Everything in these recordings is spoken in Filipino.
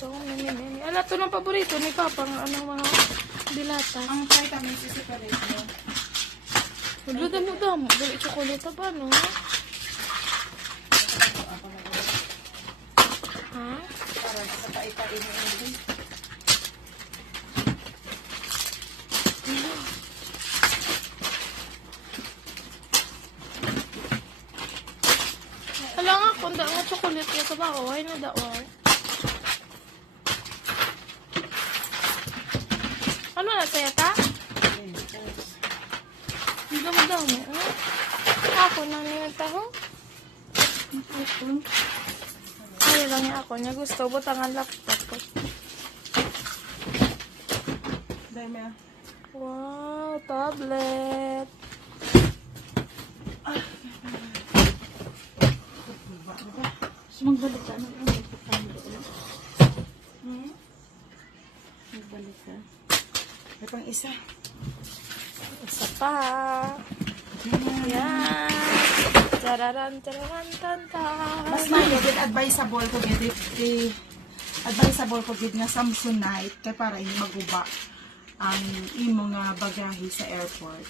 So, mini, mini. Ala, ito ng paborito ni Papa, ang ano, mga dilata. Ang vitamins is separate mo. Wala damo damo. Dali chocolate ba, no? Ha? Para sa paitain mo yun. Wala nga, kung da nga chocolate ka ba ako, why na da Ano na, teta? Hindi damo damo, eh? Ako na niya taho. Ay, lang niya ako niya. Gusto, butangan laptop ko. Dahil may Wow, tablet. Magbalik ka. Ano ang Hmm? Magbalik ka. May pang isa. Isa pa. Yan. Tararan, tararan, tan, tan. Mas mayo, gid advisable ko gid the advisable ko gid nga Samsonite kay para hindi maguba ang imo nga bagahe sa airport.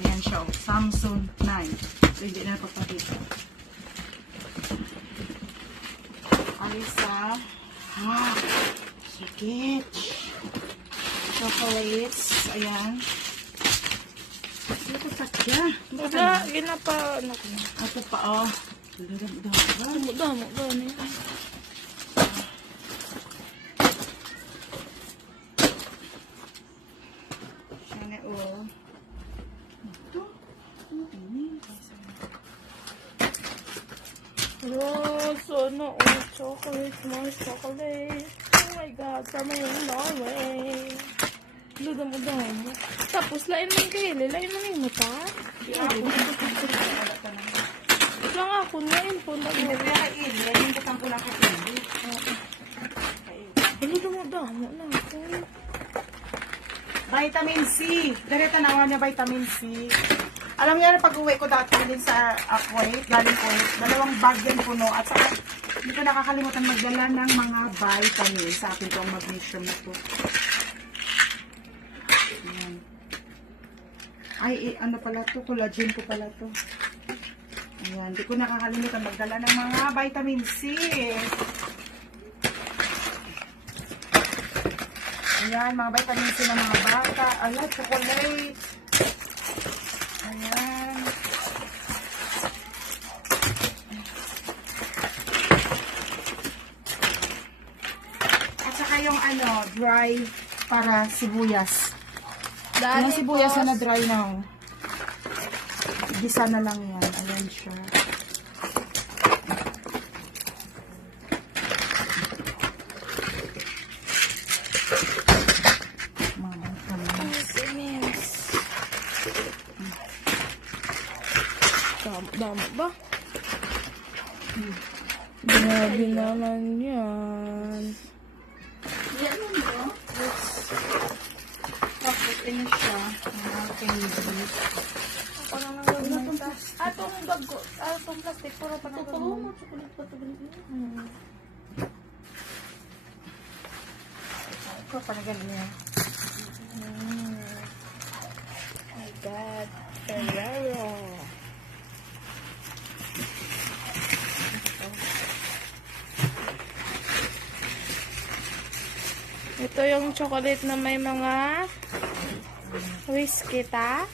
Ayan siya, oh, Samsung 9. So, hindi na papakita. Ay sa ha, sikit. Chocolates, ayan. Ano ko takya? Wala, ginapa, ano ko na. Ako pa, oh. Damo, damo, damo. Sana all. Ito. Ini. Oh, so no, oh, chocolate, more chocolate. Oh my God, sama yung Norway. Wala, damo, damo. Tapos, lain man kayo, lain man yung mata. Wala nga ako na, info na Hindi mo. na kain. Yan yung ko lang kain. Wala, damo, damo na ako. Vitamin C. Dere tanawan niya vitamin C. Alam niyo na pag-uwi ko dati din sa uh, Kuwait, galing Kuwait, dalawang bag din puno at saka hindi ko nakakalimutan magdala ng mga vitamin sa akin itong magnesium na to. Ayan. Ay, ano pala to? Collagen ko pala to. Ayan, hindi ko nakakalimutan magdala ng mga vitamin C. Ayan, mga vitamin C ng mga bata. Ala, chocolate. Ayan. At saka yung ano, dry para sibuyas. Yung sibuyas na na-dry na. oh. Gisa na lang yan. Ayan siya. Damo ba? Grabe naman. Yan Yun siya. Mga candy. Ako na lang gagawin ta. Atong bago, atong plastic, puro pa na mo. chocolate pa ito. Hmm. Ito pala ganyan. Mm. My God. Ferrero. Ito yung chocolate na may mga whiskey ta.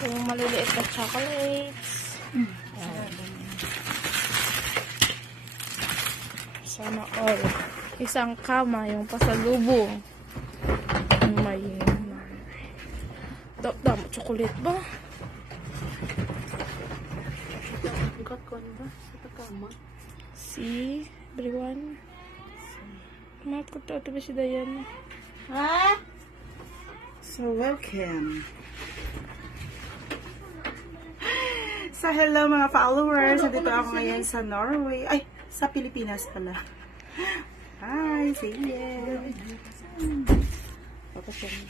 Yung maliliit na chocolates. Sana all. Isang kama, yung pasalubong. May Dap damo chocolate ba? Kakon ba? Sa takama. See, everyone. Ko to, ito ba si Dayan? Ha? So, welcome. So, hello mga followers. Nandito ako ngayon sa Norway. Ay, sa Pilipinas pala. Hi, say yes. Tapos yan.